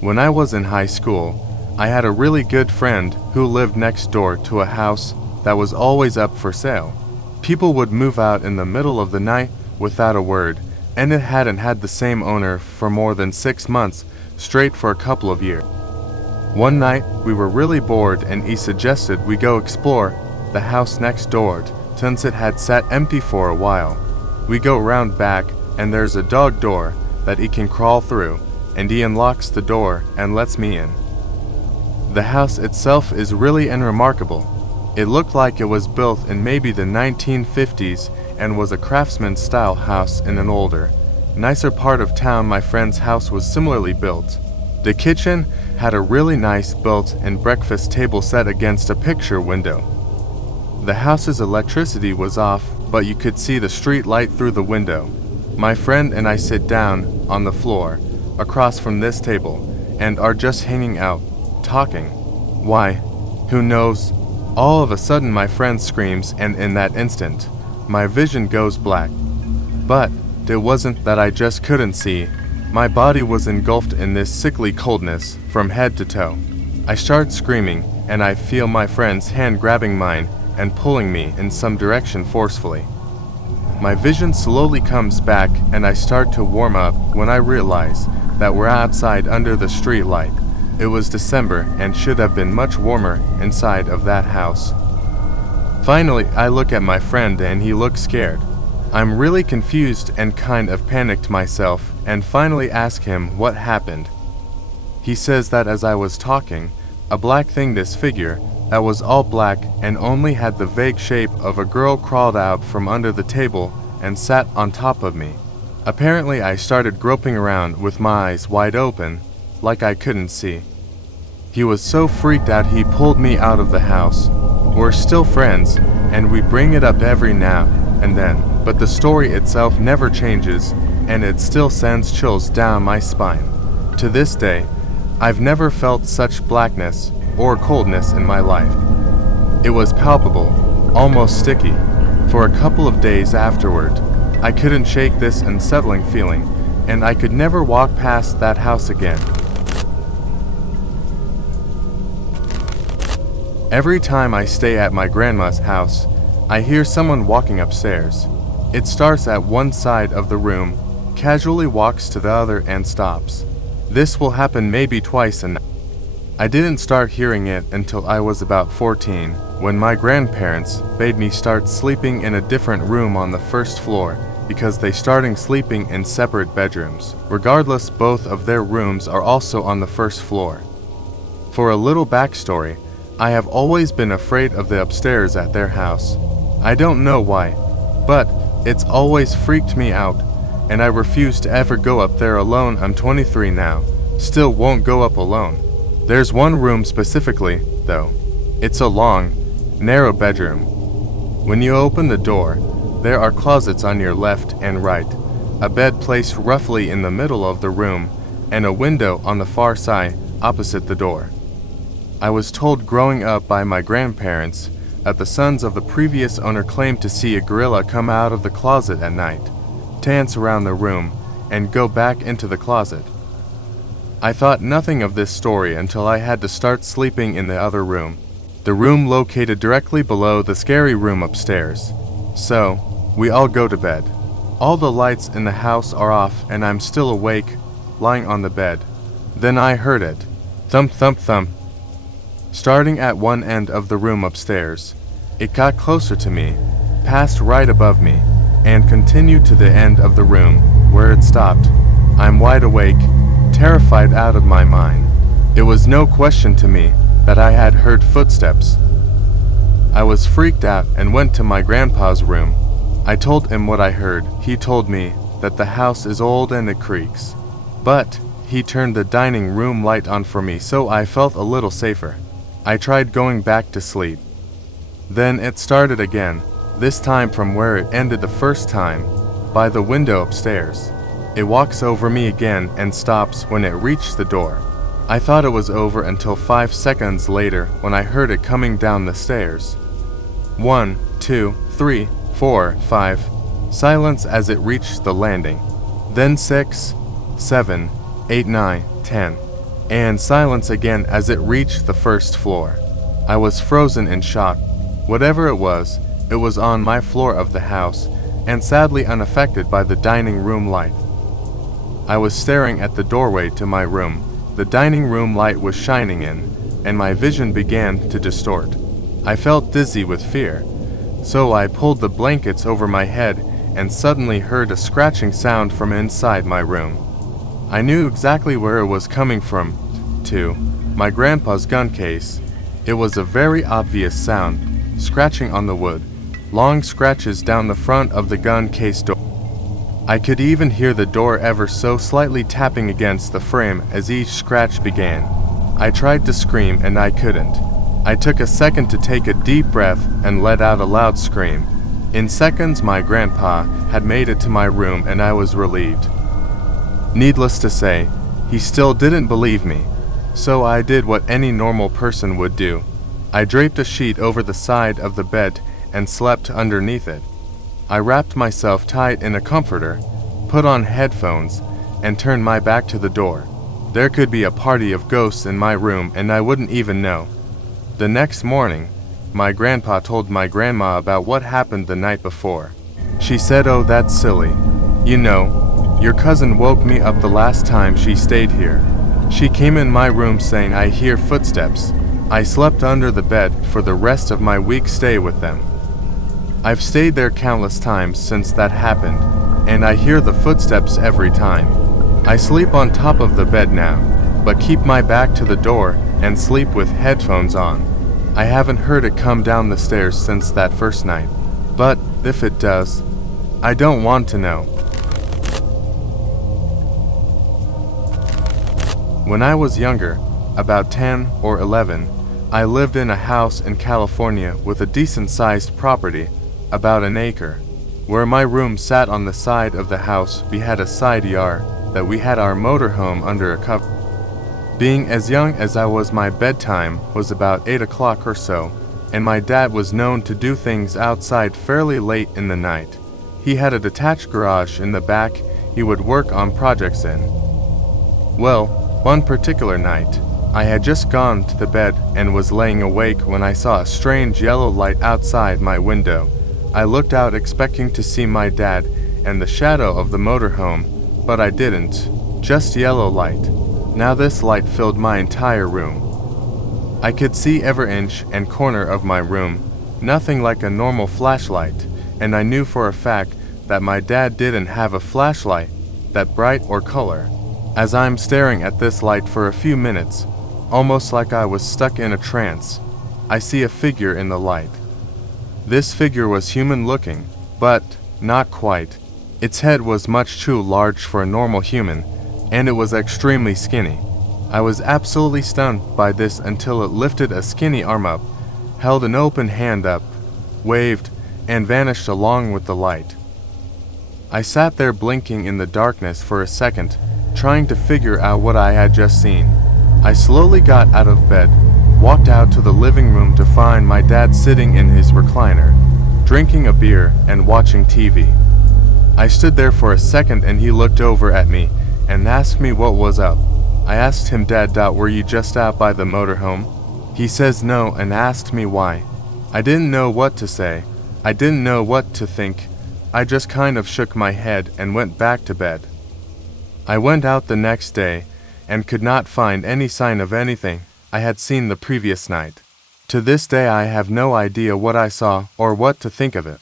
When I was in high school, I had a really good friend who lived next door to a house that was always up for sale. People would move out in the middle of the night without a word, and it hadn't had the same owner for more than 6 months straight for a couple of years. One night, we were really bored and he suggested we go explore the house next door since it had sat empty for a while. We go round back and there's a dog door that he can crawl through, and he unlocks the door and lets me in. The house itself is really unremarkable. It looked like it was built in maybe the 1950s and was a craftsman-style house in an older, nicer part of town. My friend's house was similarly built. The kitchen had a really nice built-in breakfast table set against a picture window. The house's electricity was off, but you could see the street light through the window. My friend and I sit down on the floor across from this table and are just hanging out, talking. Why? Who knows? All of a sudden my friend screams, and in that instant, my vision goes black. But it wasn't that I just couldn't see. My body was engulfed in this sickly coldness from head to toe. I start screaming, and I feel my friend's hand grabbing mine and pulling me in some direction forcefully. My vision slowly comes back, and I start to warm up when I realize that we're outside under the street light. It was December and should have been much warmer inside of that house. Finally, I look at my friend and he looks scared. I'm really confused and kind of panicked myself, and finally ask him what happened. He says that as I was talking, a black thing, this figure that was all black and only had the vague shape of a girl, crawled out from under the table and sat on top of me. Apparently I started groping around with my eyes wide open, like I couldn't see. He was so freaked out he pulled me out of the house. We're still friends, and we bring it up every now and then, but the story itself never changes, and it still sends chills down my spine. To this day, I've never felt such blackness or coldness in my life. It was palpable, almost sticky. For a couple of days afterward, I couldn't shake this unsettling feeling, and I could never walk past that house again. Every time I stay at my grandma's house, I hear someone walking upstairs. It starts at one side of the room, casually walks to the other and stops. This will happen maybe twice a night. I didn't start hearing it until I was about 14, when my grandparents made me start sleeping in a different room on the first floor because they started sleeping in separate bedrooms. Regardless, both of their rooms are also on the first floor. For a little backstory, I have always been afraid of the upstairs at their house. I don't know why, but it's always freaked me out, and I refuse to ever go up there alone. I'm 23 now, still won't go up alone. There's one room specifically, though. It's a long, narrow bedroom. When you open the door, there are closets on your left and right, a bed placed roughly in the middle of the room, and a window on the far side opposite the door. I was told growing up by my grandparents that the sons of the previous owner claimed to see a gorilla come out of the closet at night, dance around the room, and go back into the closet. I thought nothing of this story until I had to start sleeping in the other room, the room located directly below the scary room upstairs. So, we all go to bed. All the lights in the house are off and I'm still awake, lying on the bed. Then I heard it. Thump, thump, thump. Starting at one end of the room upstairs. It got closer to me, passed right above me, and continued to the end of the room, where it stopped. I'm wide awake, terrified out of my mind. It was no question to me that I had heard footsteps. I was freaked out and went to my grandpa's room. I told him what I heard. He told me that the house is old and it creaks. But he turned the dining room light on for me, so I felt a little safer. I tried going back to sleep. Then it started again, this time from where it ended the first time, by the window upstairs. It walks over me again and stops when it reached the door. I thought it was over until 5 seconds later when I heard it coming down the stairs. 1, 2, 3, 4, 5. Silence as it reached the landing. Then 6, 7, 8, 9, 10. and silence again as it reached the first floor. I was frozen in shock. Whatever it was on my floor of the house, and sadly unaffected by the dining room light. I was staring at the doorway to my room. The dining room light was shining in, and my vision began to distort. I felt dizzy with fear, so I pulled the blankets over my head and suddenly heard a scratching sound from inside my room. I knew exactly where it was coming from, too. My grandpa's gun case. It was a very obvious sound, scratching on the wood, long scratches down the front of the gun case door. I could even hear the door ever so slightly tapping against the frame as each scratch began. I tried to scream and I couldn't. I took a second to take a deep breath and let out a loud scream. In seconds, my grandpa had made it to my room and I was relieved. Needless to say, he still didn't believe me, so I did what any normal person would do. I draped a sheet over the side of the bed and slept underneath it. I wrapped myself tight in a comforter, put on headphones, and turned my back to the door. There could be a party of ghosts in my room and I wouldn't even know. The next morning, my grandpa told my grandma about what happened the night before. She said, "Oh, that's silly. You know, your cousin woke me up the last time she stayed here. She came in my room saying I hear footsteps. I slept under the bed for the rest of my week stay with them. I've stayed there countless times since that happened, and I hear the footsteps every time. I sleep on top of the bed now, but keep my back to the door and sleep with headphones on. I haven't heard it come down the stairs since that first night, but if it does, I don't want to know." When I was younger, about 10 or 11, I lived in a house in California with a decent-sized property, about an acre. Where my room sat on the side of the house, we had a side yard that we had our motorhome under a cover. Being as young as I was, my bedtime was about 8 o'clock or so, and my dad was known to do things outside fairly late in the night. He had a detached garage in the back he would work on projects in. Well, one particular night, I had just gone to the bed and was laying awake when I saw a strange yellow light outside my window. I looked out expecting to see my dad and the shadow of the motorhome, but I didn't, just yellow light. Now this light filled my entire room. I could see every inch and corner of my room, nothing like a normal flashlight, and I knew for a fact that my dad didn't have a flashlight that bright or color. As I'm staring at this light for a few minutes, almost like I was stuck in a trance, I see a figure in the light. This figure was human-looking, but not quite. Its head was much too large for a normal human, and it was extremely skinny. I was absolutely stunned by this until it lifted a skinny arm up, held an open hand up, waved, and vanished along with the light. I sat there blinking in the darkness for a second, trying to figure out what I had just seen. I slowly got out of bed, walked out to the living room to find my dad sitting in his recliner, drinking a beer and watching TV. I stood there for a second and he looked over at me and asked me what was up. I asked him, "Dad, were you just out by the motorhome?" He says no and asked me why. I didn't know what to say. I didn't know what to think. I just kind of shook my head and went back to bed. I went out the next day and could not find any sign of anything I had seen the previous night. To this day I have no idea what I saw or what to think of it.